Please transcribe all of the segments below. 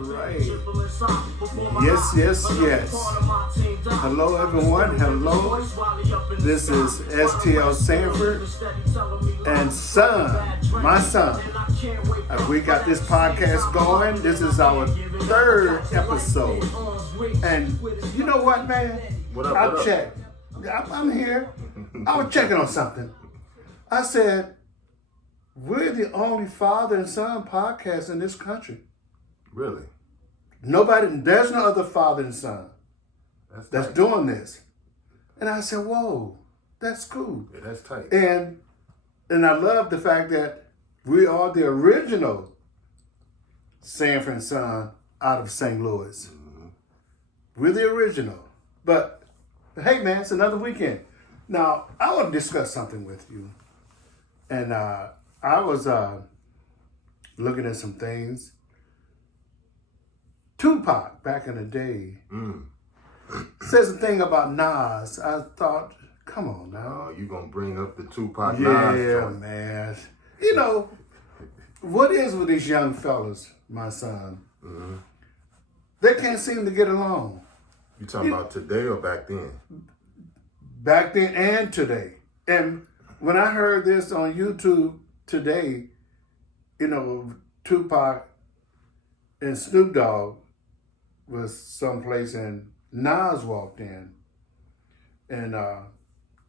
right. Yes, yes, yes. Hello, everyone. Hello. This is STL Sanford and son, my son. We got this podcast going. This is our third episode. And you know what, man? What up? I checked. I'm here. I was checking on something. I said, we're the only father and son podcast in this country. Really? There's no other father and son that's nice. doing this. And I said, whoa, that's cool. Yeah, that's tight. And I love the fact that we are the original Sanford and Son out of St. Louis. Mm-hmm. We're the original. But hey, man, it's another weekend. Now, I want to discuss something with you. And I was looking at some things. Tupac, back in the day, says a thing about Nas. I thought, come on now. You gonna bring up the Tupac Nas? Yeah, man. You know, what is with these young fellas, my son? Mm-hmm. They can't seem to get along. You talking about today or back then? Back then and today. And when I heard this on YouTube today, you know, Tupac and Snoop Dogg was someplace and Nas walked in. And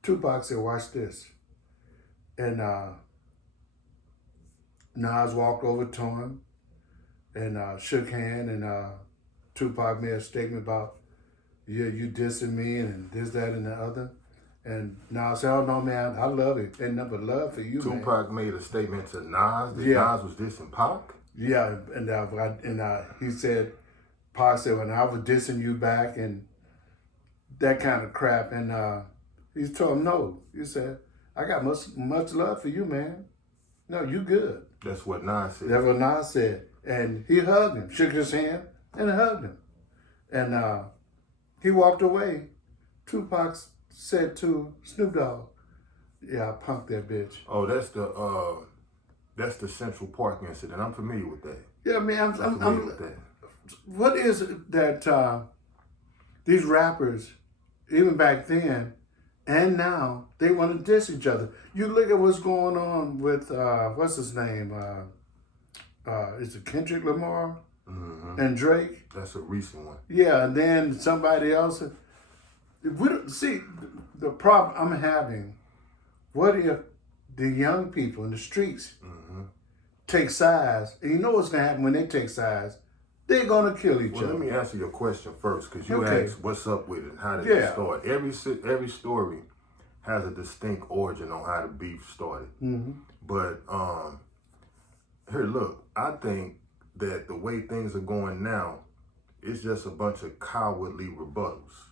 Tupac said, watch this. And Nas walked over to him and shook hand, and Tupac made a statement about, yeah, you dissing me and this, that, and the other. And Nas said, oh no, man, I love it. Ain't nothing but love for you, Tupac made a statement to Nas that Nas was dissing Pac? Yeah, and he said, Pac said, when I was dissing you back and that kind of crap. And he told him, no. He said, I got much love for you, man. No, you good. That's what Nas said. That's what Nas said. And he hugged him, shook his hand, and hugged him. And he walked away. Tupac said to Snoop Dogg, yeah, I punked that bitch. Oh, that's the Central Park incident. I'm familiar with that. Yeah, man, I'm familiar with that. What is it that these rappers, even back then and now, they want to diss each other? You look at what's going on with, what's his name? Is it Kendrick Lamar and Drake? That's a recent one. Yeah, and then somebody else. See, the problem I'm having, what if the young people in the streets take sides? And you know what's going to happen when they take sides? They're going to kill each other. Let me answer your question first, because you asked what's up with it, how did it start. Every story has a distinct origin on how the beef started. Mm-hmm. But here, look, I think that the way things are going now, it's just a bunch of cowardly rebuttals.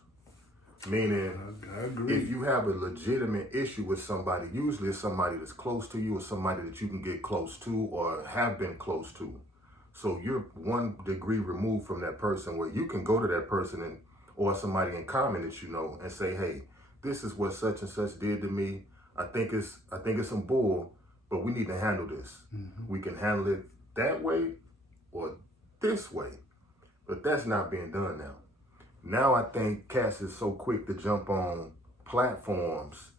Meaning, I agree. If you have a legitimate issue with somebody, usually it's somebody that's close to you or somebody that you can get close to or have been close to. So you're 1 degree removed from that person where you can go to that person or somebody in common that you know and say, hey, this is what such and such did to me. I think it's some bull, but we need to handle this. Mm-hmm. We can handle it that way or this way. But that's not being done now. Now I think cats is so quick to jump on platforms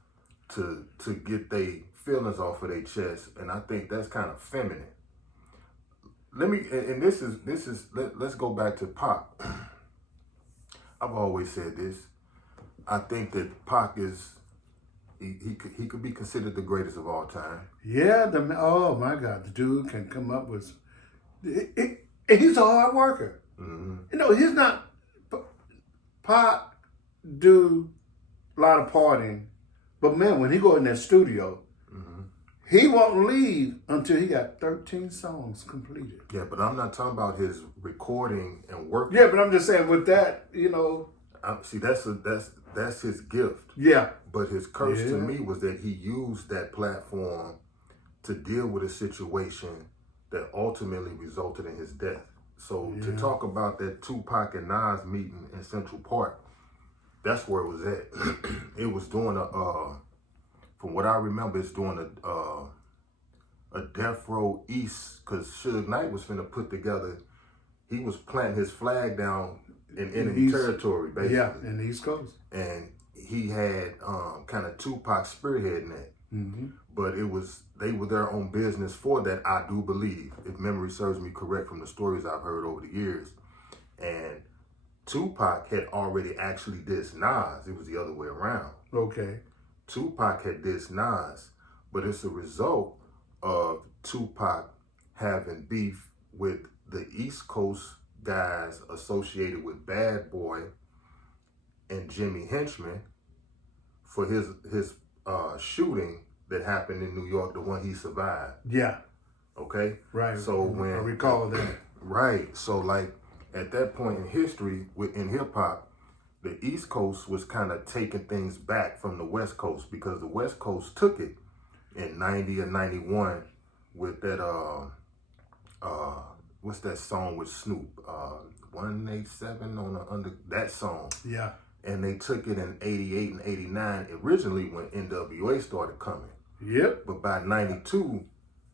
to get their feelings off of their chest, and I think that's kind of feminine. Let's go back to Pac. I've always said this. I think that Pac is he could be considered the greatest of all time. Yeah, oh my God, the dude can come up with. He's a hard worker. Mm-hmm. You know, he's not. Pac do a lot of partying, but man, when he go in that studio, he won't leave until he got 13 songs completed. Yeah, but I'm not talking about his recording and working. Yeah, but I'm just saying with that, you know. See, that's his gift. Yeah. But his curse to me was that he used that platform to deal with a situation that ultimately resulted in his death. So to talk about that Tupac and Nas meeting in Central Park, that's where it was at. It was doing from what I remember, it's doing a Death Row East, because Suge Knight was finna put together he was planting his flag down in enemy territory, basically. Yeah, in the East Coast. And he had kind of Tupac spearheading that. Mm-hmm. But they were their own business for that, I do believe, if memory serves me correct from the stories I've heard over the years. And Tupac had already actually dissed Nas. It was the other way around. Okay. Tupac had dissed Nas, but it's a result of Tupac having beef with the East Coast guys associated with Bad Boy and Jimmy Henchman for his shooting that happened in New York, the one he survived. Yeah. Okay? Right. So when I recall that. Right. So like at that point in history in hip hop, the East Coast was kind of taking things back from the West Coast because the West Coast took it in 90 or 91 with that what's that song with Snoop? 187 on the under that song. Yeah. And they took it in 88 and 89 originally when NWA started coming. Yep. But by 92,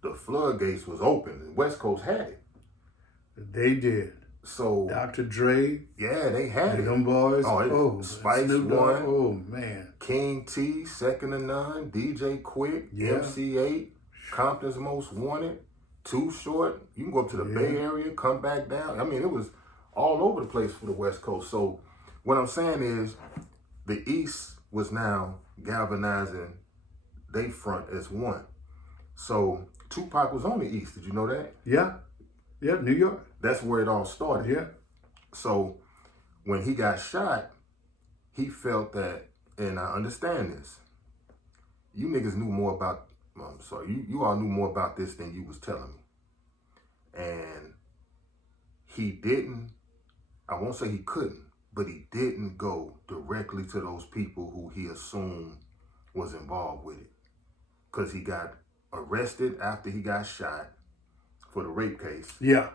the floodgates was open. The West Coast had it. They did. So Dr. Dre. Yeah, they had it. Them boys. Oh, Spice Snoop won. Dogg. Oh man. King T, second to none. DJ Quick, Yeah. MC8, Compton's Most Wanted, Too Short. You can go up to the Bay Area, come back down. I mean, it was all over the place for the West Coast. So what I'm saying is the East was now galvanizing they front as one. So Tupac was on the East. Did you know that? Yeah. Yeah, New York. That's where it all started. Yeah. So when he got shot, he felt that, and I understand this, you niggas knew more about, I'm sorry, you all knew more about this than you was telling me. And he didn't, I won't say he couldn't, but he didn't go directly to those people who he assumed was involved with it. Because he got arrested after he got shot for the rape case. Yeah.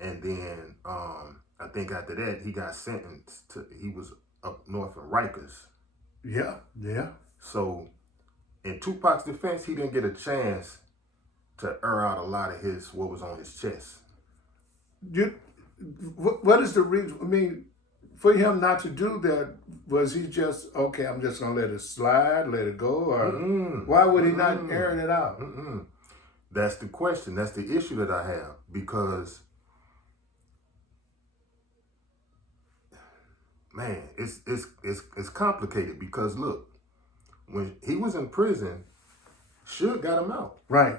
And then I think after that, he got sentenced to, he was up north in Rikers. Yeah. Yeah. So in Tupac's defense, he didn't get a chance to air out a lot of what was on his chest. What is the reason? I mean, for him not to do that, was he just, okay, I'm just going to let it slide, let it go? Or why would he not air it out? That's the question. That's the issue that I have. Because, man, it's complicated. Because, look, when he was in prison, Suge got him out. Right.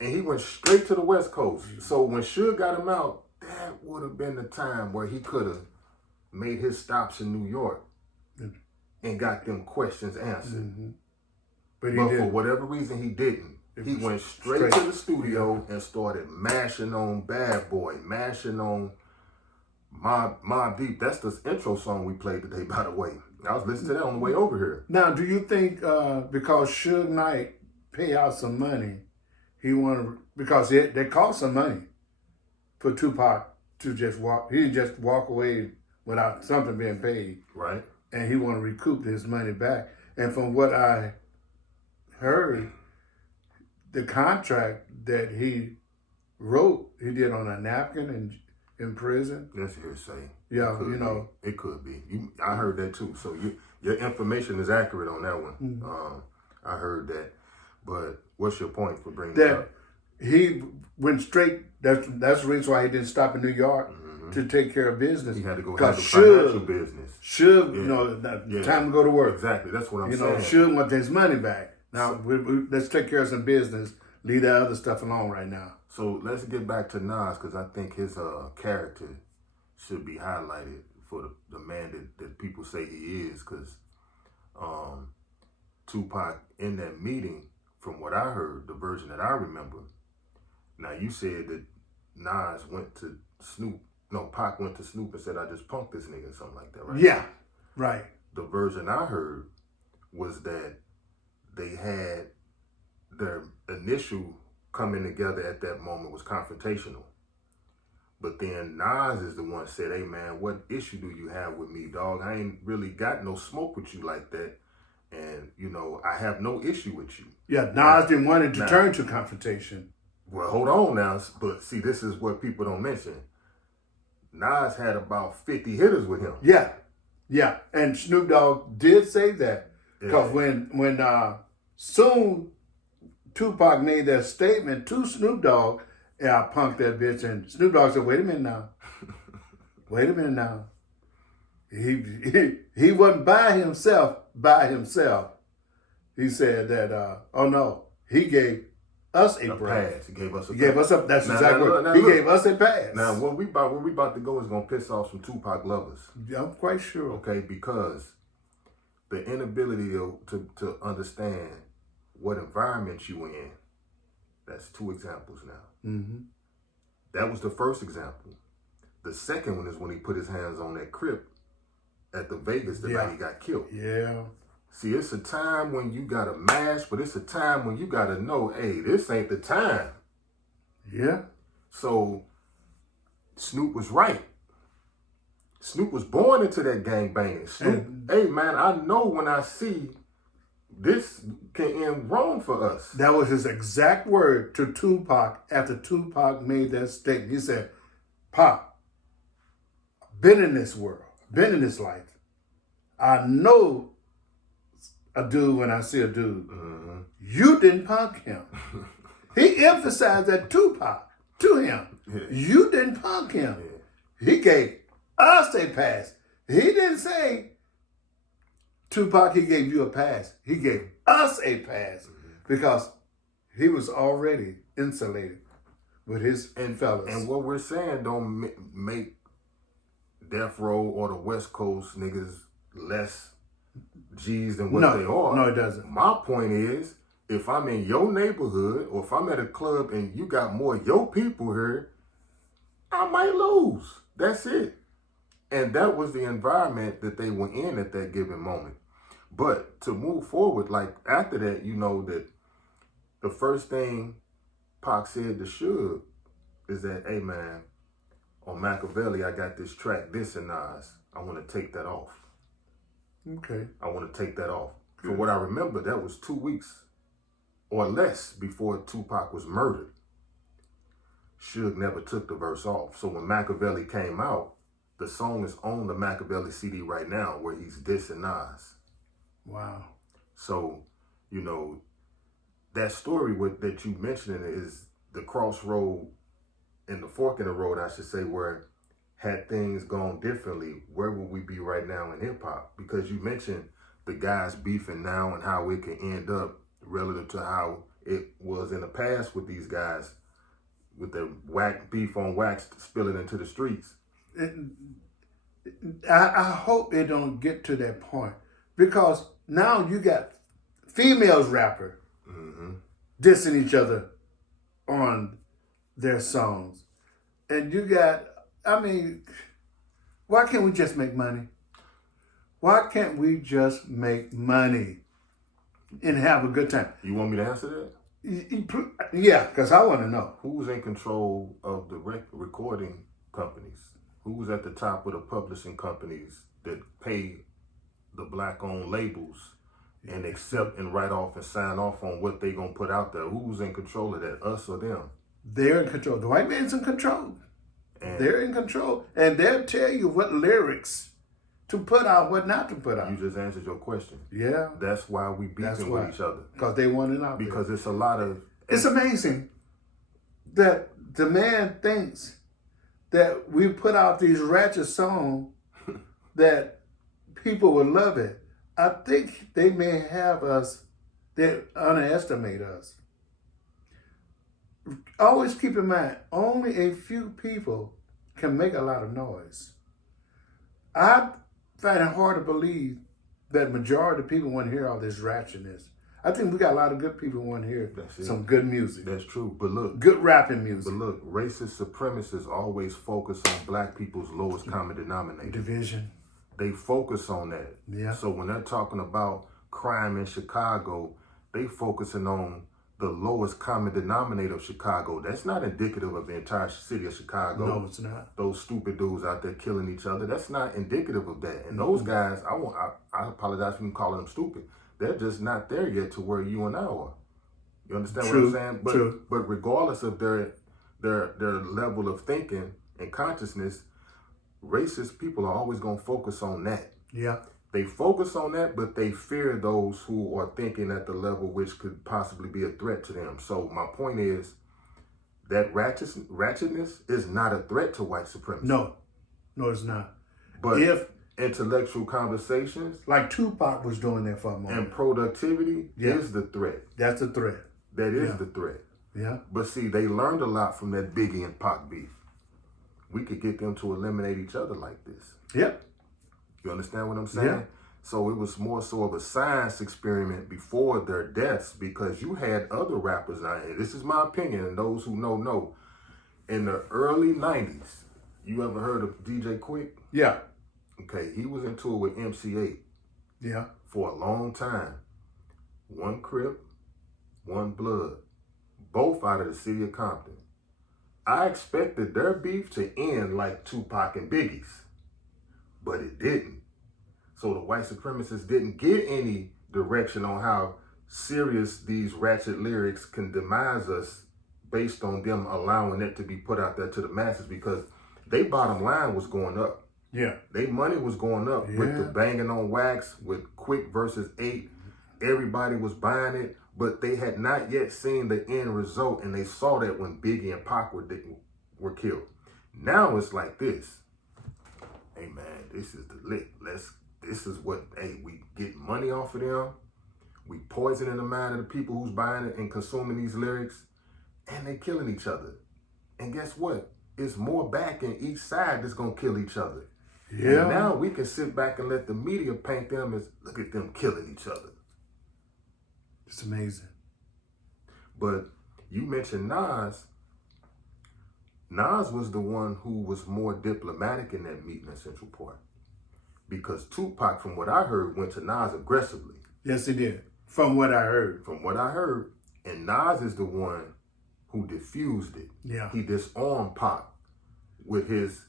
And he went straight to the West Coast. So when Suge got him out, that would have been the time where he could have made his stops in New York and got them questions answered. But for whatever reason, he didn't. He went straight to the studio and started mashing on Bad Boy, mashing on Mobb Deep. That's the intro song we played today, by the way. I was listening to that on the way over here. Now, do you think because Suge Knight pay out some money, he wanted, because they cost some money for Tupac to just walk, he didn't just walk away without something being paid. Right. And he want to recoup his money back. And from what I heard, the contract that he wrote, he did on a napkin in prison. That's hearsay. Yeah, you know. It could be. I heard that too. So your information is accurate on that one. I heard that. But what's your point for bringing that up? He went straight, that's the reason why he didn't stop in New York to take care of business. He had to go handle financial business. Suge, time to go to work. Exactly, that's what I'm saying. Suge wants his money back. Now, let's take care of some business. Leave that other stuff alone right now. So let's get back to Nas, because I think his character should be highlighted for the man that people say he is, because Tupac, in that meeting, from what I heard, the version that I remember, now you said that Nas went to Snoop, Pac went to Snoop and said, I just punked this nigga, or something like that, right? Yeah, right. The version I heard was that they had their initial coming together at that moment was confrontational. But then Nas is the one said, hey man, what issue do you have with me, dog? I ain't really got no smoke with you like that. And, I have no issue with you. Yeah, Nas didn't want it to turn to confrontation. Well, hold on now. But see, this is what people don't mention. Nas had about 50 hitters with him. Yeah. And Snoop Dogg did say that. Because when soon Tupac made that statement to Snoop Dogg, and I punked that bitch, and Snoop Dogg said, wait a minute now. Wait a minute now. He wasn't by himself. He said that, oh no, he gave us a pass. He gave us a pass. That's exactly what he gave us a pass. Now, where we about to go is going to piss off some Tupac lovers. I'm quite sure. Okay, because the inability to understand what environment you in, that's 2 examples now. Mm-hmm. That was the first example. The second one is when he put his hands on that Crip at the Vegas the night he got killed. Yeah. See, it's a time when you got to mash, but it's a time when you got to know, hey, this ain't the time. Yeah. So Snoop was right. Snoop was born into that gangbanging. Snoop, hey man, I know when I see this can end wrong for us. That was his exact word to Tupac after Tupac made that statement. He said, Pop, been in this world, been in this life. I know a dude when I see a dude. Mm-hmm. You didn't punk him. He emphasized that Tupac to him. Yeah. You didn't punk him. Yeah. He gave us a pass. He didn't say, Tupac, he gave you a pass. He gave us a pass because he was already insulated with his fellas. And what we're saying don't make Death Row or the West Coast niggas less G's than what they are. No, it doesn't. My point is, if I'm in your neighborhood or if I'm at a club and you got more of your people here, I might lose. That's it. And that was the environment that they were in at that given moment. But to move forward, like after that, you know that the first thing Pac said to Suge is that, hey man, on Machiavelli, I got this track, this and Nas. I want to take that off. Okay. I want to take that off. Good. For what I remember, that was 2 weeks or less before Tupac was murdered. Suge never took the verse off. So when Machiavelli came out, the song is on the Machiavelli CD right now where he's dissing Nas. Wow. So, you know, that story that you mentioned is the crossroad and the fork in the road, I should say, where had things gone differently, where would we be right now in hip hop? Because you mentioned the guys beefing now and how it can end up relative to how it was in the past with these guys with the beef on wax spilling into the streets. I hope it don't get to that point because now you got females rapper dissing each other on their songs. And you got, I mean, why can't we just make money? Why can't we just make money and have a good time? You want me to answer that? Yeah, because I want to know. Who's in control of the recording companies? Who's at the top of the publishing companies that pay the black-owned labels and accept and write off and sign off on what they going to put out there? Who's in control of that, us or them? They're in control. The white man's in control. They're in control. And they'll tell you what lyrics to put out, what not to put out. You just answered your question. Yeah. That's why we beefing with each other. Because they want it out there. Because it's a lot of... It's amazing that the man thinks that we put out these ratchet songs that people would love it. I think they may have us, they underestimate us. Always keep in mind, only a few people can make a lot of noise. I find it hard to believe that majority of people want to hear all this ratchetness. I think we got a lot of good people who want to hear some good music. That's true, but look. Good rapping music. But look, racist supremacists always focus on black people's lowest common denominator. Division. They focus on that. Yeah. So when they're talking about crime in Chicago, they focusing on the lowest common denominator of Chicago. That's not indicative of the entire city of Chicago. No, it's not. Those stupid dudes out there killing each other. That's not indicative of that. And those guys, I apologize for calling them stupid. They're just not there yet to where you and I are. You understand what I'm saying? But regardless of their level of thinking and consciousness, racist people are always going to focus on that. Yeah. They focus on that, but they fear those who are thinking at the level which could possibly be a threat to them. So my point is that ratchetness is not a threat to white supremacy. No, it's not. But if intellectual conversations, like Tupac was doing that for a moment, and productivity is the threat. That's a threat. That is the threat. Yeah. But see, they learned a lot from that Biggie and Pac beef. We could get them to eliminate each other like this. Yep. You understand what I'm saying? Yeah. So it was more so of a science experiment before their deaths, because you had other rappers out here. This is my opinion, and those who know. In the early 90s, you ever heard of DJ Quick? Yeah. Okay, he was in tour with MC8. Yeah. For a long time. One Crip, one Blood. Both out of the city of Compton. I expected their beef to end like Tupac and Biggie's, but it didn't. So the white supremacists didn't get any direction on how serious these ratchet lyrics can demise us based on them allowing it to be put out there to the masses, because their bottom line was going up. Yeah. Their money was going up with the banging on wax, with Quick versus 8. Everybody was buying it, but they had not yet seen the end result, and they saw that when Biggie and Pac were killed. Now it's like this. Hey man, this is the lick. This is what, we get money off of them. We poisoning the mind of the people who's buying it and consuming these lyrics, and they killing each other. And guess what? It's more back in each side that's gonna kill each other. Yeah. And now we can sit back and let the media paint them as, look at them killing each other. It's amazing. But you mentioned Nas. Nas was the one who was more diplomatic in that meeting at Central Park, because Tupac, from what I heard, went to Nas aggressively. Yes, he did. From what I heard. From what I heard. And Nas is the one who diffused it. Yeah. He disarmed Pac with his,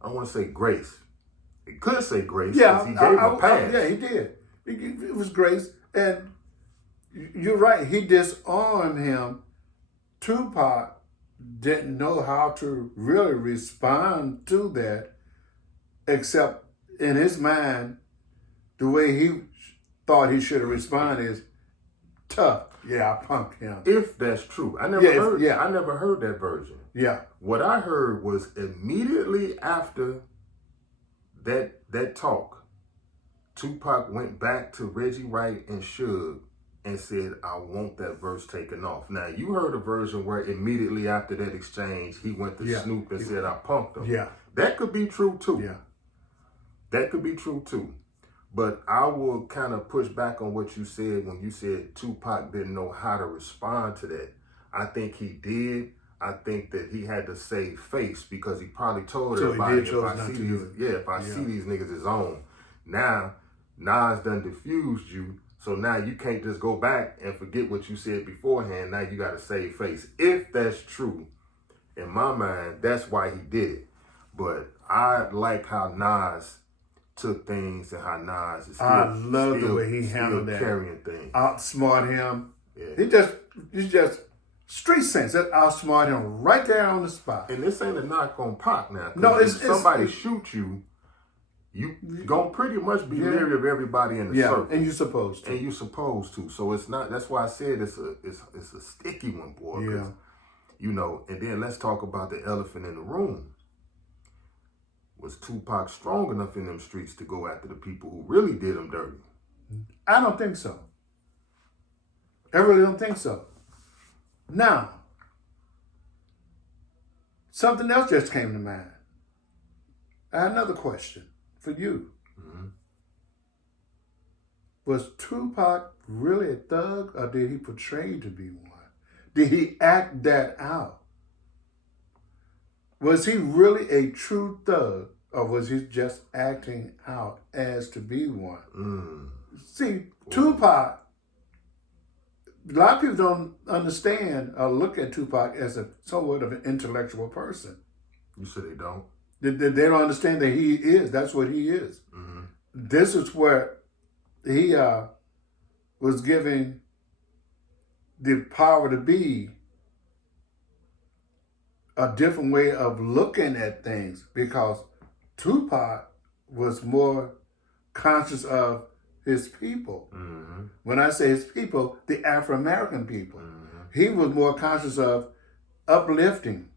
I don't want to say grace. He could say grace, because he gave him a pass. Yeah, he did. It was grace. And you're right. He disarmed him. Tupac didn't know how to really respond to that, except in his mind, the way he thought he should have responded is tough. Yeah, I punked him. If that's true. I never heard that version. Yeah. What I heard was immediately after that talk, Tupac went back to Reggie Wright and Suge and said, I want that verse taken off. Now, you heard a version where immediately after that exchange, he went to Snoop and said, I punked him. Yeah. That could be true too. Yeah. That could be true too. But I will kind of push back on what you said when you said Tupac didn't know how to respond to that. I think he did. I think that he had to save face, because he probably told everybody, if I see these niggas is on. Now, Nas done diffused you, so now you can't just go back and forget what you said beforehand. Now you got to save face. If that's true, in my mind, that's why he did it. But I like how Nas took things and how Nas is still, the way he handled that. Carrying things. Outsmart him. Yeah. He's just street sense. That outsmart him right there on the spot. And this ain't a knock on Pac now. No, if somebody shoot you, you gonna pretty much be leery of everybody in the circle. And you're supposed to. And you supposed to. So it's not. That's why I said it's a sticky one, boy. Yeah. You know. And then let's talk about the elephant in the room. Was Tupac strong enough in them streets to go after the people who really did him dirty? I don't think so. I really don't think so. Now, something else just came to mind. I had another question for you. Mm-hmm. Was Tupac really a thug, or did he portray to be one? Did he act that out? Was he really a true thug, or was he just acting out as to be one? See, Tupac, a lot of people don't understand or look at Tupac as a somewhat of an intellectual person. You said they don't? They don't understand that he is. That's what he is. Mm-hmm. This is where he was giving the power to be a different way of looking at things because Tupac was more conscious of his people. Mm-hmm. When I say his people, the Afro-American people. Mm-hmm. He was more conscious of uplifting.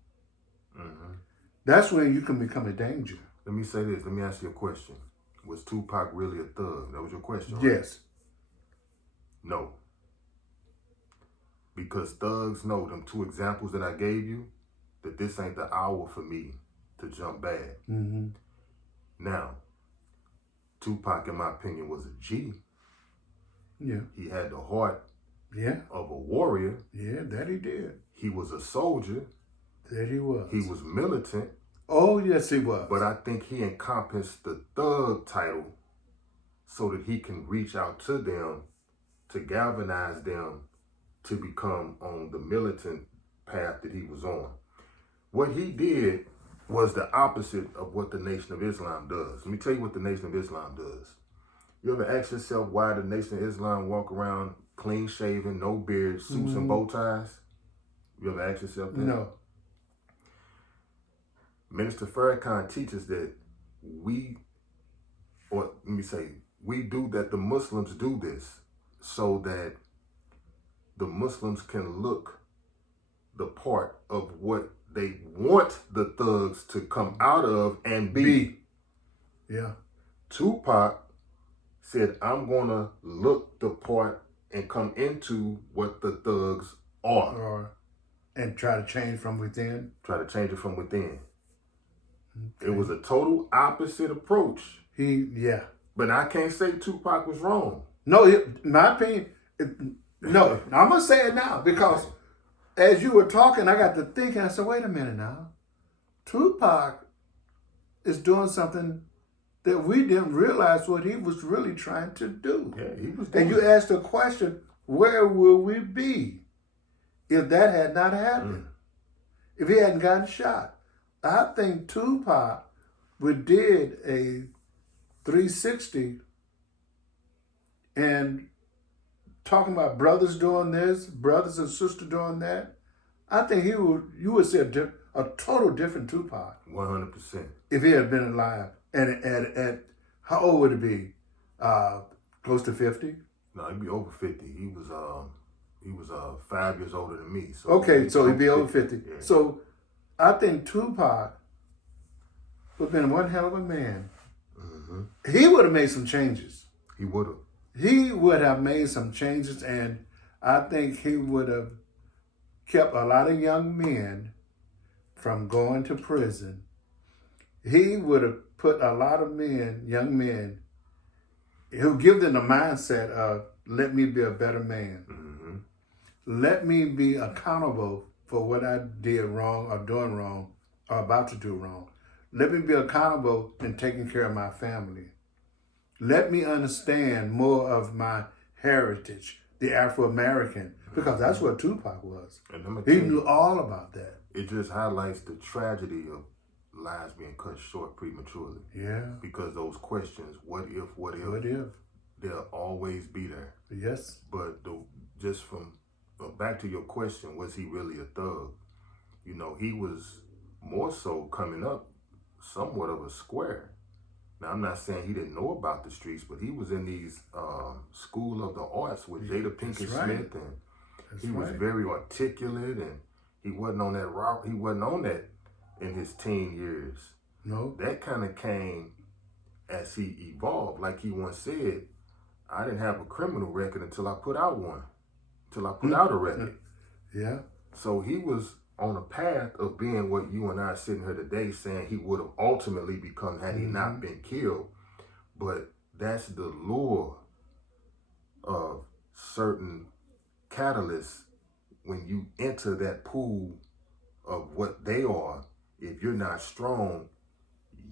Mm-hmm. That's when you can become a danger. Let me say this. Let me ask you a question. Was Tupac really a thug? That was your question, right? Yes. No. Because thugs know them two examples that I gave you, that this ain't the hour for me to jump bad. Mm-hmm. Now, Tupac, in my opinion, was a G. Yeah. He had the heart Yeah. of a warrior. Yeah, that he did. He was a soldier. That he was. He was militant. Oh, yes, he was. But I think he encompassed the thug title so that he can reach out to them, to galvanize them, to become on the militant path that he was on. What he did was the opposite of what the Nation of Islam does. Let me tell you what the Nation of Islam does. You ever ask yourself why the Nation of Islam walk around clean shaven, no beard, suits and bow ties? You ever ask yourself that? No. Minister Farrakhan teaches that we do that, the Muslims do this so that the Muslims can look the part of what they want the thugs to come out of and be. Yeah. Tupac said, I'm going to look the part and come into what the thugs are. And try to change from within. Try to change it from within. Okay. It was a total opposite approach. Yeah. But I can't say Tupac was wrong. No, my opinion, no. I'm going to say it now because as you were talking, I got to thinking, I said, wait a minute now. Tupac is doing something that we didn't realize what he was really trying to do. Yeah, he was doing And you asked the question, where will we be if that had not happened? If he hadn't gotten shot? I think Tupac did a 360 and talking about brothers doing this, brothers and sisters doing that. I think you would see a total different Tupac. 100%. If he had been alive. And at how old would it be? Close to 50? No, he'd be over 50. He was 5 years older than me. So okay, so he'd be over 50. Yeah. So I think Tupac would have been one hell of a man. Mm-hmm. He would have made some changes. He would have. He would have made some changes, and I think he would have kept a lot of young men from going to prison. He would have put a lot of young men, who give them the mindset of, let me be a better man. Mm-hmm. Let me be accountable for what I did wrong or doing wrong or about to do wrong. Let me be accountable in taking care of my family. Let me understand more of my heritage, the Afro-American, because that's what Tupac was. He knew all about that. It just highlights the tragedy of lives being cut short prematurely. Yeah. Because those questions, what if, they'll always be there. Yes. But just from back to your question, was he really a thug? You know, he was more so coming up somewhat of a square. Now, I'm not saying he didn't know about the streets, but he was in these School of the Arts with Jada Pinkett Smith, and he was very articulate, and he wasn't on that route. He wasn't on that in his teen years. No. That kind of came as he evolved. Like he once said, I didn't have a criminal record until I put out one, till I put out a record. Yeah. So he was on a path of being what you and I are sitting here today saying he would have ultimately become had he not been killed. But that's the lure of certain catalysts when you enter that pool of what they are. If you're not strong,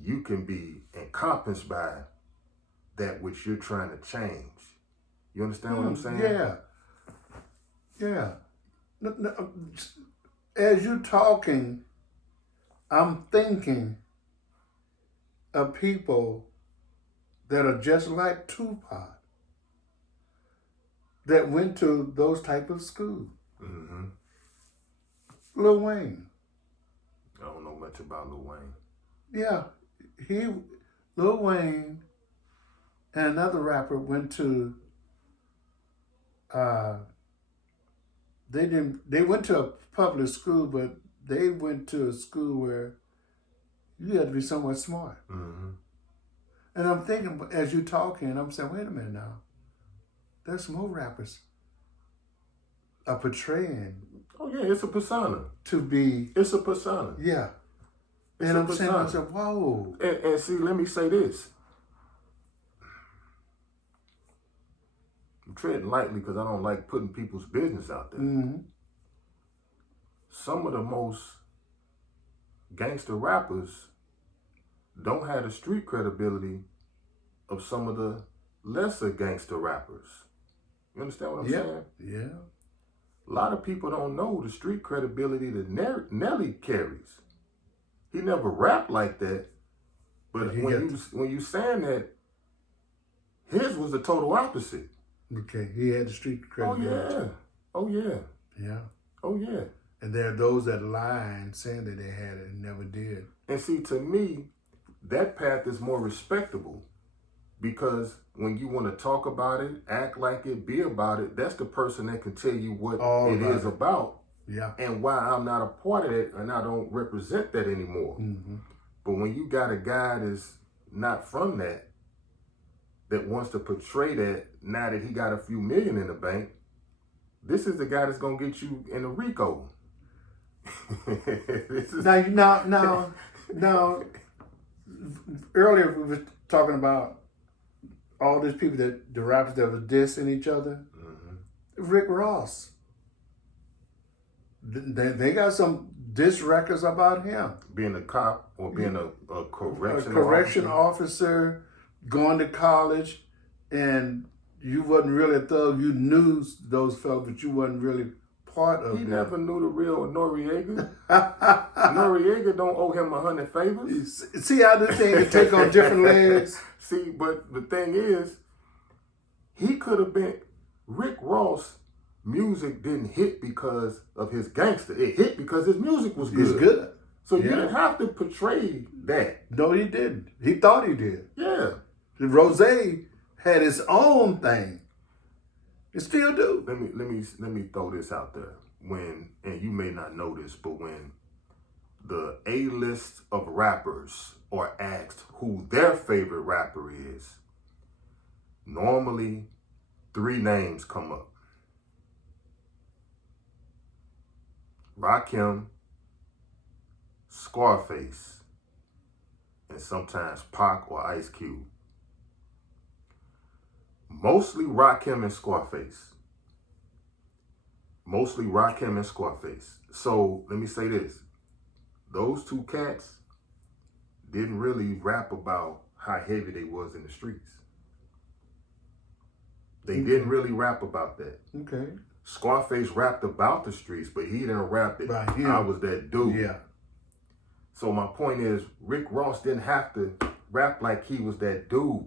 you can be encompassed by that which you're trying to change. You understand what I'm saying? Yeah. Yeah. No, as you're talking, I'm thinking of people that are just like Tupac, that went to those type of schools. Mm-hmm. Lil Wayne. much about Lil Wayne. Yeah, Lil Wayne and another rapper went to. They went to a public school, but they went to a school where you had to be somewhat smart. Mm-hmm. And I'm thinking, as you're talking, I'm saying, wait a minute now. There's more rappers are portraying. Oh yeah, it's a persona. To be. It's a persona. Yeah. It's and a I'm saying, persona. I said, whoa. And see, let me say this. I'm treading lightly because I don't like putting people's business out there. Mm-hmm. Some of the most gangster rappers don't have the street credibility of some of the lesser gangster rappers. You understand what I'm saying? Yeah. A lot of people don't know the street credibility that Nelly carries. He never rapped like that, but when you saying that, his was the total opposite. Okay, he had the street credibility. Oh yeah. Yeah. Oh yeah. And there are those that lie and saying that they had it and never did. And see, to me, that path is more respectable because when you want to talk about it, act like it, be about it, that's the person that can tell you what it is about. Yeah. And why I'm not a part of it and I don't represent that anymore. Mm-hmm. But when you got a guy that's not from that wants to portray that now that he got a few million in the bank, this is the guy that's going to get you in a RICO. Now, earlier we were talking about all these people the rappers that were dissing each other. Mm-hmm. Rick Ross. They got some diss records about him. Being a cop or being a correction officer, going to college, and you wasn't really a thug. You knew those fellas, but you wasn't really part of He them. never knew the real Noriega. Noriega don't owe him 100 favors. See how this thing can take on different legs? See, but the thing is, he could have been, Rick Ross music didn't hit because of his gangster. It hit because his music was good. It's good. So you didn't have to portray that. No, he didn't. He thought he did. Yeah. Rose had his own thing. It still do. Let me throw this out there. And you may not know this, but when the A-list of rappers are asked who their favorite rapper is, normally 3 names come up. Rakim, Scarface, and sometimes Pac or Ice Cube. Mostly Rakim and Scarface. So let me say this. Those 2 cats didn't really rap about how heavy they was in the streets. They didn't really rap about that. Okay. Scarface rapped about the streets, but he didn't rap that I was that dude. Yeah. So my point is, Rick Ross didn't have to rap like he was that dude.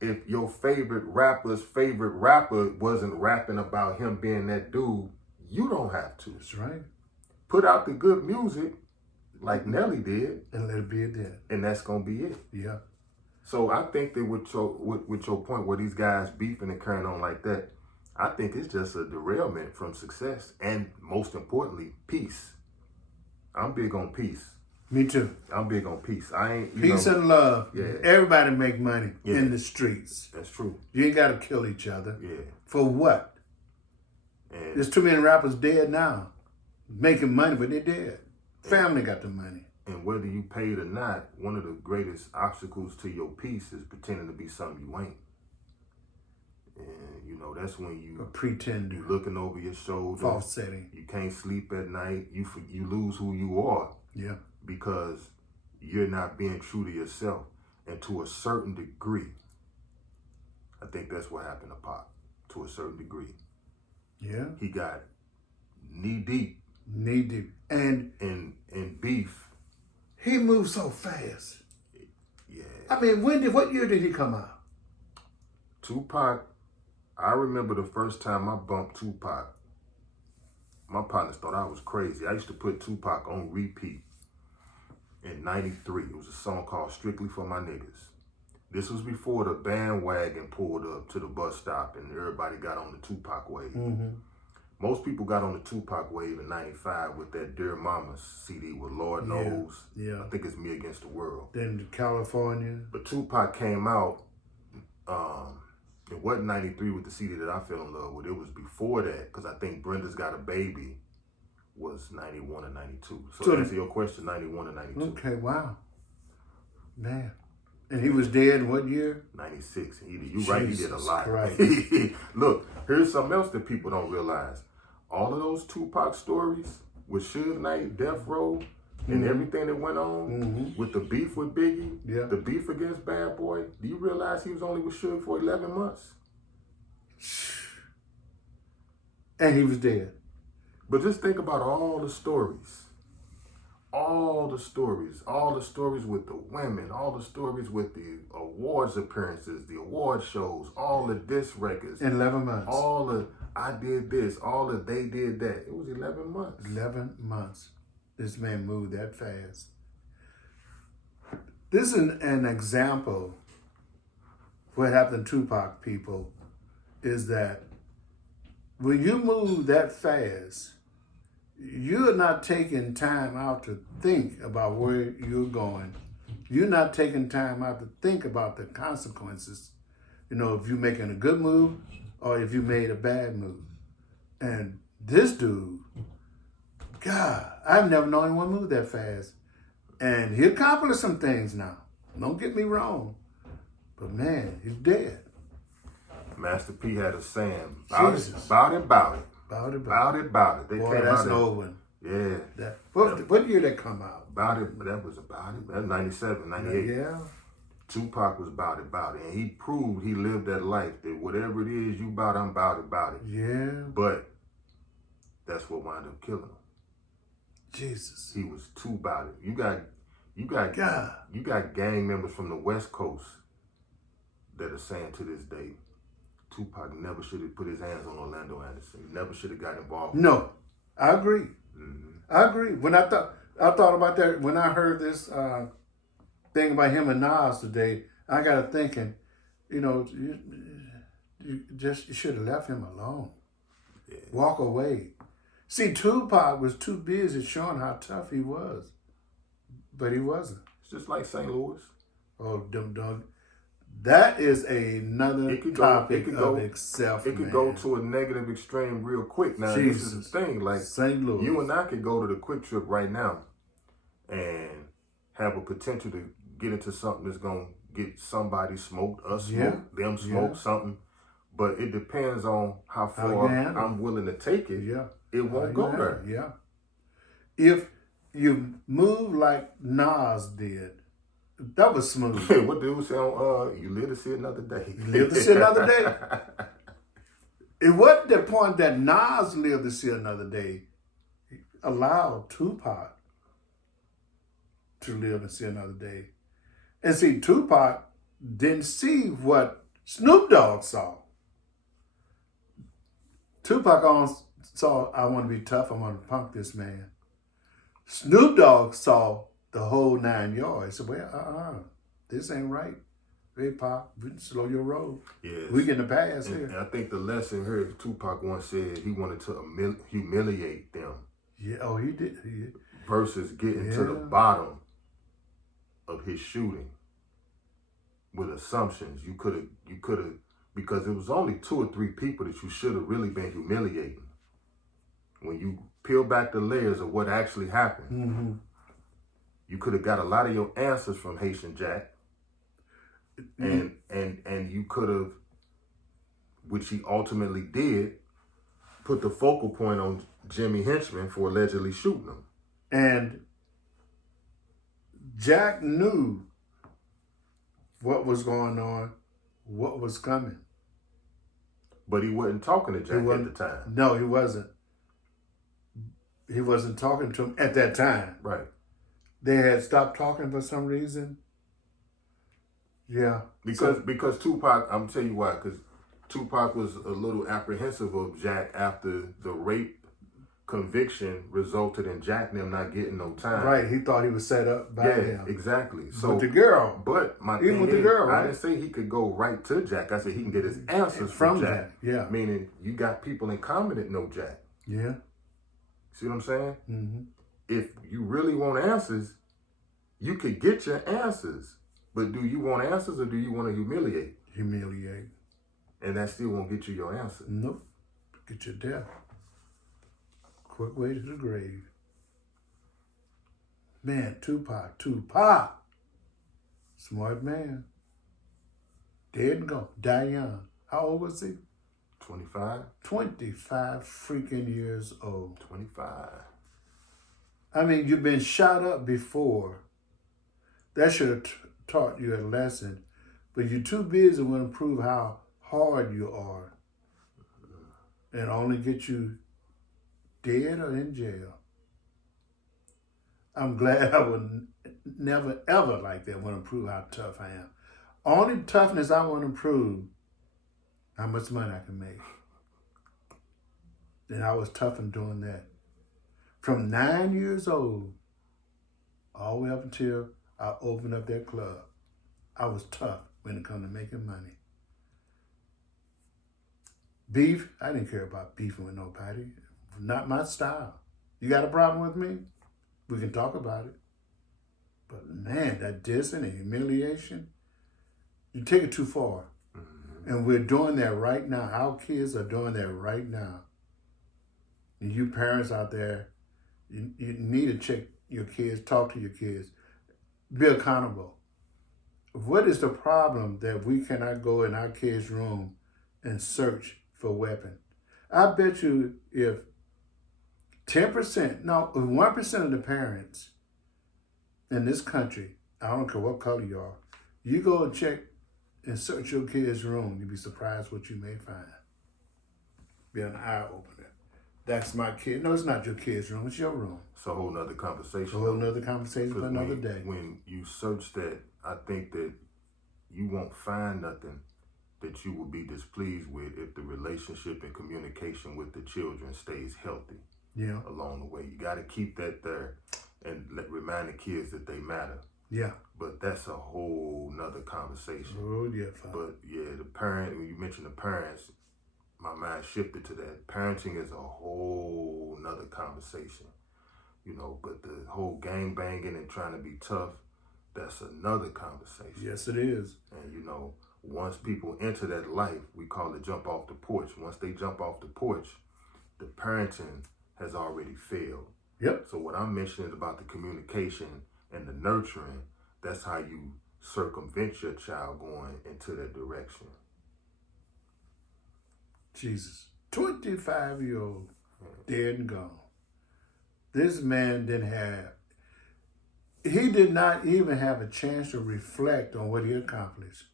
If your favorite rapper's favorite rapper wasn't rapping about him being that dude, you don't have to. That's right. Put out the good music like Nelly did. And let it be it. And that's going to be it. Yeah. So I think that with your point where these guys beefing and carrying on like that, I think it's just a derailment from success and, most importantly, peace. I'm big on peace. Me too. I'm big on peace. Peace and love. Yeah. Everybody make money in the streets. That's true. You ain't got to kill each other. Yeah. For what? And there's too many rappers dead now, making money, but they're dead. Family got the money. And whether you paid or not, one of the greatest obstacles to your peace is pretending to be something you ain't. And, you know, that's when you... A pretender. You looking over your shoulder. False setting. You can't sleep at night. You lose who you are. Yeah. Because you're not being true to yourself. And to a certain degree, I think that's what happened to Pop. To a certain degree. Yeah. He got knee deep. Knee deep. And in beef. He moved so fast. Yeah. I mean, what year did he come out? Tupac, I remember the first time I bumped Tupac. My partners thought I was crazy. I used to put Tupac on repeat. in 93. It was a song called Strictly for My Niggas. This was before the bandwagon pulled up to the bus stop and everybody got on the Tupac wave. Mm-hmm. Most people got on the Tupac wave in 95 with that Dear Mama CD with Lord Knows. Yeah. I think it's Me Against the World. Then California. But Tupac came out, it wasn't 93 with the CD that I fell in love with. It was before that, because I think Brenda's Got a Baby was 91 or 92. So to answer your question, 91 or 92. Okay, wow. Man. And he was dead in what year? 96. You right, he did a lot. Christ. Look, here's something else that people don't realize. All of those Tupac stories with Suge Knight, Death Row, and everything that went on with the beef with Biggie, the beef against Bad Boy, do you realize he was only with Suge for 11 months? And he was dead. But just think about all the stories. All the stories with the women, all the stories with the awards appearances, the award shows, all the disc records. In 11 months. All the I did this, all the they did that. It was 11 months. 11 months. This man moved that fast. This is an example. What happened to Tupac people is that when you move that fast, you're not taking time out to think about where you're going. You're not taking time out to think about the consequences. You know, if you're making a good move or if you made a bad move. And this dude, God, I've never known anyone move that fast. And he accomplished some things now. Don't get me wrong. But man, he's dead. Master P had a saying, About it. They Boy, came that's out an old one. Yeah. What year that come out? About it. That's 97, 98. Yeah. Tupac was about it. And he proved he lived that life, that whatever it is you about, I'm about it. Yeah. But that's what wound up killing him. Jesus. He was too about it. You got gang members from the West Coast that are saying to this day, Tupac never should have put his hands on Orlando Anderson. He never should have got involved. No, I agree. I agree. When I thought about that, when I heard this thing about him and Nas today, I got to thinking, you know, you should have left him alone. Yeah. Walk away. See, Tupac was too busy showing how tough he was, but he wasn't. It's just like St. Louis. Oh, dog. That is another topic of itself. It could go to a negative extreme real quick. Now, this is the thing. Like, St. Louis. You and I could go to the Quick Trip right now and have a potential to get into something that's going to get somebody smoked, us smoked, them smoked, something. But it depends on how far I'm willing to take it. Yeah. It won't go there. Yeah. If you move like Nas did, that was smooth. What dude say on you live to see another day. You live to see another day. It wasn't the point that Nas lived to see another day. He allowed Tupac to live and see another day. And see, Tupac didn't see what Snoop Dogg saw. Tupac saw, I want to be tough, I want to punk this man. Snoop Dogg saw the whole 9 yards. He said, well, this ain't right. Hey, Pop, slow your roll. Yes. We getting a pass here. And I think the lesson here, Tupac once said he wanted to humiliate them. Yeah, he did. Versus getting to the bottom of his shooting with assumptions. You could have, because it was only 2 or 3 people that you should have really been humiliating. When you peel back the layers of what actually happened, you could have got a lot of your answers from Haitian Jack, and you could have, which he ultimately did, put the focal point on Jimmy Henchman for allegedly shooting him. And Jack knew what was going on, what was coming. But he wasn't talking to Jack at the time. No, he wasn't. He wasn't talking to him at that time. Right. They had stopped talking for some reason. Yeah. Because Tupac, I'm tell you why, because Tupac was a little apprehensive of Jack after the rape conviction resulted in Jack and them not getting no time. Right, he thought he was set up by him. Exactly. So with the girl. But my even thing with is, the girl, right? I didn't say he could go right to Jack. I said he can get his answers from Jack. Yeah. Meaning you got people in common that know Jack. Yeah. See what I'm saying? Mm-hmm. If you really want answers, you could get your answers. But do you want answers or do you want to humiliate? Humiliate. And that still won't get you your answer. Nope. Get your death. Quick way to the grave. Man, Tupac. Smart man. Dead and gone. Die young. How old was he? 25? 25 freaking years old. 25. I mean, you've been shot up before. That should have taught you a lesson. But you're too busy want to prove how hard you are. And only get you dead or in jail. I'm glad I would never, ever like that want to prove how tough I am. Only toughness I want to prove, how much money I can make. And I was tough in doing that. From 9 years old, all the way up until I opened up that club, I was tough when it come to making money. Beef, I didn't care about beefing with nobody. Not my style. You got a problem with me? We can talk about it. But man, that dissing and humiliation, you take it too far. Mm-hmm. And we're doing that right now. Our kids are doing that right now. And you parents out there, you need to check your kids, talk to your kids, be accountable. What is the problem that we cannot go in our kids' room and search for a weapon? I bet you if 1% of the parents in this country, I don't care what color you are, you go and check and search your kid's room, you'd be surprised what you may find. Be an eye opener. That's my kid. No, it's not your kid's room, it's your room. It's a whole nother conversation. A whole nother conversation for another day. When you search that, I think that you won't find nothing that you will be displeased with if the relationship and communication with the children stays healthy. Yeah. Along the way, you got to keep that there and remind the kids that they matter. Yeah. But that's a whole nother conversation. Oh yeah. But yeah, the parent. When you mentioned the parents, my mind shifted to that. Parenting is a whole nother conversation. You know, but the whole gang banging and trying to be tough, that's another conversation. Yes, it is. And you know, once people enter that life, we call it jump off the porch. Once they jump off the porch, the parenting has already failed. Yep. So what I'm mentioning about the communication and the nurturing, that's how you circumvent your child going into that direction. Jesus. 25-year-old, dead and gone. This man he did not even have a chance to reflect on what he accomplished.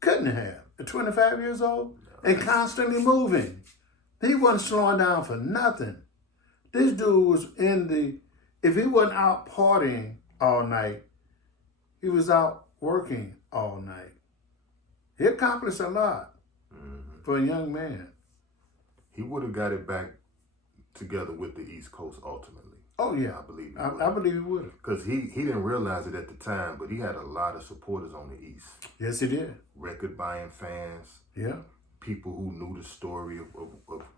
Couldn't have. At 25 years old and constantly moving. He wasn't slowing down for nothing. This dude was if he wasn't out partying all night, he was out working all night. He accomplished a lot for a young man. He would have got it back together with the East Coast ultimately. Oh yeah, I believe I believe he would have. Because he didn't realize it at the time, but he had a lot of supporters on the East. Yes, he did. Record buying fans. Yeah. People who knew the story of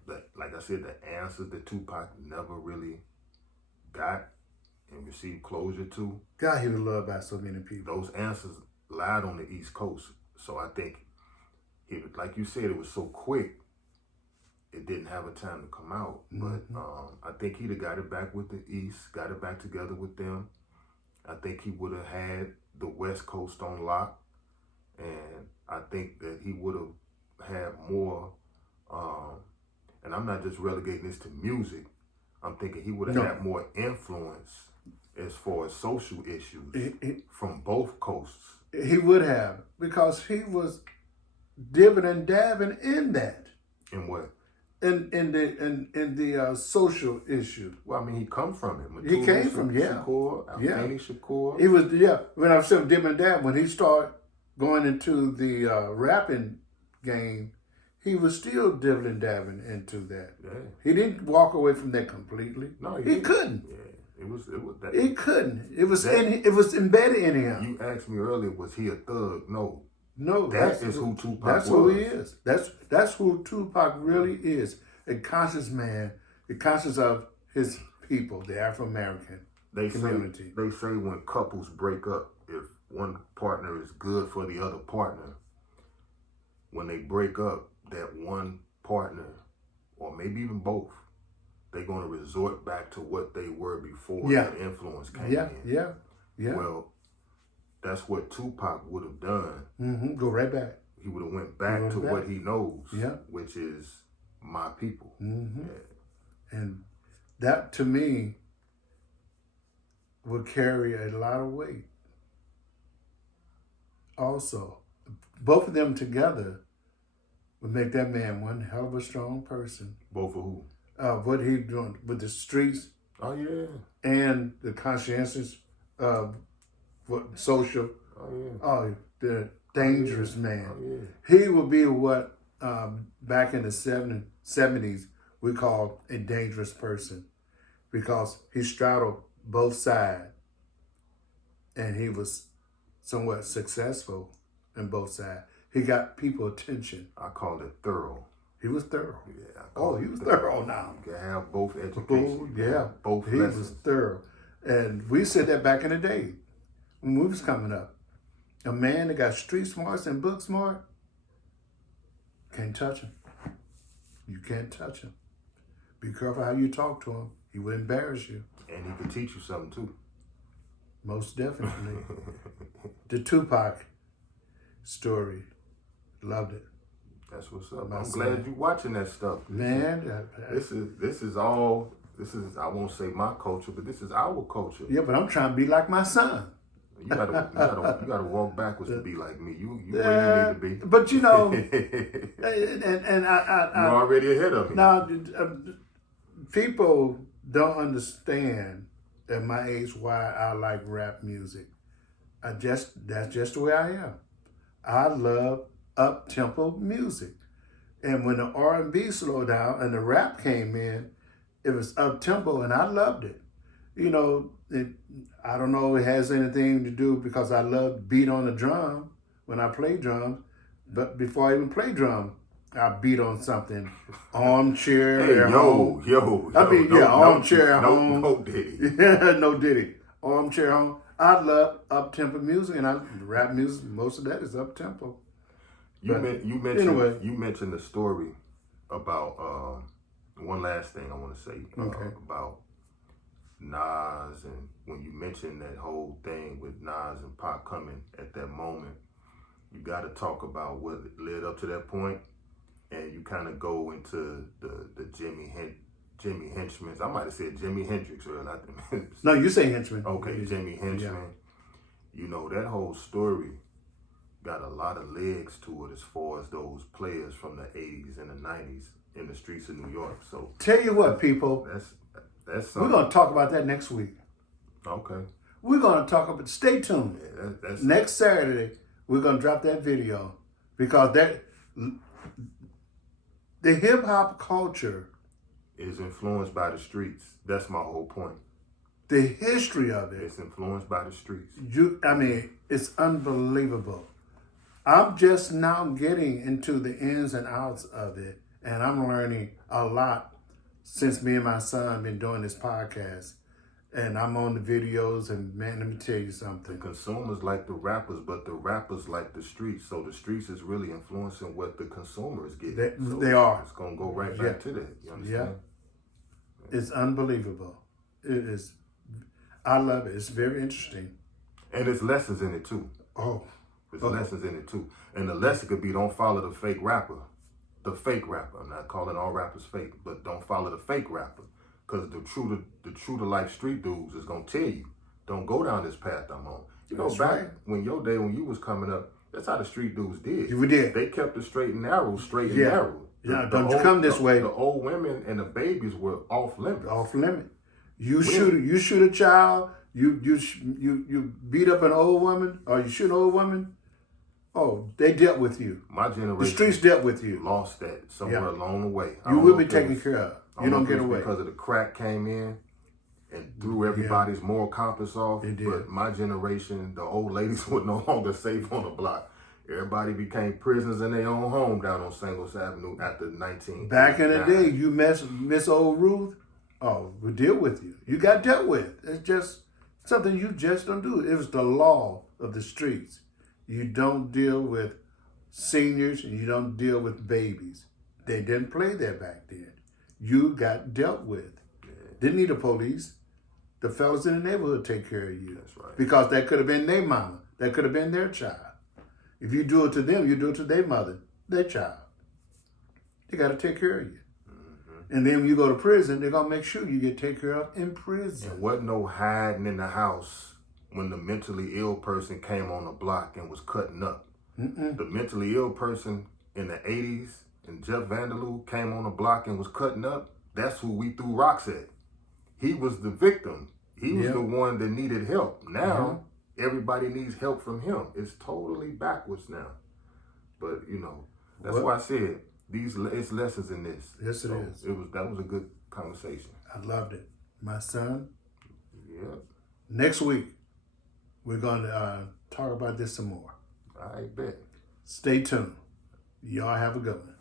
that, like I said, the answers that Tupac never really got and received closure to. God, he was loved by so many people. Those answers lied on the East Coast. So I think, like you said, it was so quick, it didn't have a time to come out. Mm-hmm. But I think he'd have got it back with the East, got it back together with them. I think he would have had the West Coast on lock. And I think that he would have had more, and I'm not just relegating this to music, I'm thinking he would have had more influence as far as social issues from both coasts. He would have, because he was dibbing and dabbing in that. In what? In the social issue. Well, I mean, he come from it. He came from, Shakur, Alfani Shakur. He was, when I said dibbing and dabbing, when he started going into the rapping game, he was still dibbling dabbling into that. Yeah. He didn't walk away from that completely. No, he couldn't. Yeah. It was that. He couldn't. It was it was embedded in him. You asked me earlier, was he a thug? No. No, That is who Tupac that's was. who he is. That's who Tupac really is. A conscious man, a conscious of his people, the Afro-American community. They say when couples break up, if one partner is good for the other partner, when they break up, that one partner, or maybe even both, they're going to resort back to what they were before the influence came in. Yeah. Well, that's what Tupac would have done. Mm-hmm. Go right back. He would have went back to what he knows, which is my people. Mm-hmm. Yeah. And that, to me, would carry a lot of weight. Also, both of them together would make that man one hell of a strong person. Both of who? What he doing with the streets. Oh, yeah. And the conscientious, social. Oh, yeah. Oh, the dangerous man. Oh, yeah. He would be what back in the 70s we call a dangerous person, because he straddled both sides and he was somewhat successful in both sides. He got people attention. I call it thorough. He was thorough. Yeah. He was thorough now. You can have both education. Both he lessons. was thorough. And we said that back in the day when we was coming up. A man that got street smarts and book smart, can't touch him. You can't touch him. Be careful how you talk to him. He will embarrass you. And he could teach you something too. Most definitely. The Tupac story. Loved it. That's what's up. I'm glad you're watching that stuff. Man. This is I won't say my culture, but this is our culture. Yeah, but I'm trying to be like my son. You gotta walk backwards to be like me. You where you need to be. But you know, and you're already ahead of me. Now, people don't understand at my age why I like rap music. That's just the way I am. I love up-tempo music. And when the R&B slowed down and the rap came in, it was up-tempo and I loved it. You know, I don't know if it has anything to do because I love beat on the drum when I play drums, but before I even play drum, I beat on something. Armchair at home. Armchair at home. No Diddy. Yeah, no Diddy. Armchair home. I love up-tempo music, and rap music, most of that is up-tempo. You mentioned the story about one last thing I want to say about Nas, and when you mentioned that whole thing with Nas and Pac coming at that moment, you got to talk about what led up to that point, and you kind of go into the Jimi Henchman. I might have said Jimi Hendrix earlier. No, you say Henchman. Okay, Jimi Henchman. Yeah. You know, that whole story got a lot of legs to it as far as those players from the 80s and the 90s in the streets of New York. So tell you what, people, that's we're going to talk about that next week. Okay. We're going to talk about, stay tuned. Yeah, next Saturday, we're going to drop that video, because the hip hop culture is influenced by the streets. That's my whole point. The history of it. It's influenced by the streets. It's unbelievable. I'm just now getting into the ins and outs of it, and I'm learning a lot since me and my son been doing this podcast. And I'm on the videos, and man, let me tell you something. The consumers like the rappers, but the rappers like the streets. So the streets is really influencing what the consumers get. They are. It's going to go right back to that. You understand? Yeah. It's unbelievable. It is. I love it. It's very interesting. And there's lessons in it too. There's lessons in it too. And the lesson could be, don't follow the fake rapper. The fake rapper. I'm not calling all rappers fake, but don't follow the fake rapper. Because the true to life street dudes is going to tell you, don't go down this path I'm on. You know, back when you was coming up, that's how the street dudes did. We did. They kept the straight and narrow, narrow. Yeah, don't you come this way. The old women and the babies were off limits. Off limit. You shoot a child, you beat up an old woman, or you shoot an old woman, Oh, they dealt with you. My The generation streets dealt with you. lost that somewhere along the way. You will be taken care of. You don't get away. Because of the crack came in and threw everybody's moral compass off. It did. But my generation, the old ladies were no longer safe on the block. Everybody became prisoners in their own home down on St. Louis Avenue after 19. Back in the day, you miss old Ruth, oh, we'll deal with you. You got dealt with. It's just something you just don't do. It was the law of the streets. You don't deal with seniors and you don't deal with babies. They didn't play that back then. You got dealt with. Yeah. Didn't need the police. The fellas in the neighborhood take care of you. That's right. Because that could have been their mama. That could have been their child. If you do it to them, you do it to their mother, their child. They got to take care of you. Mm-hmm. And then when you go to prison, they're going to make sure you get taken care of in prison. And wasn't no hiding in the house when the mentally ill person came on the block and was cutting up. Mm-mm. The mentally ill person in the 80s and Jeff Vanderloo came on the block and was cutting up. That's who we threw rocks at. He was the victim. He was the one that needed help. Now, everybody needs help from him. It's totally backwards now. But, you know, that's why I said it's lessons in this. Yes, it is. That was a good conversation. I loved it. My son. Yeah. Next week, we're going to talk about this some more. I bet. Stay tuned. Y'all have a good one.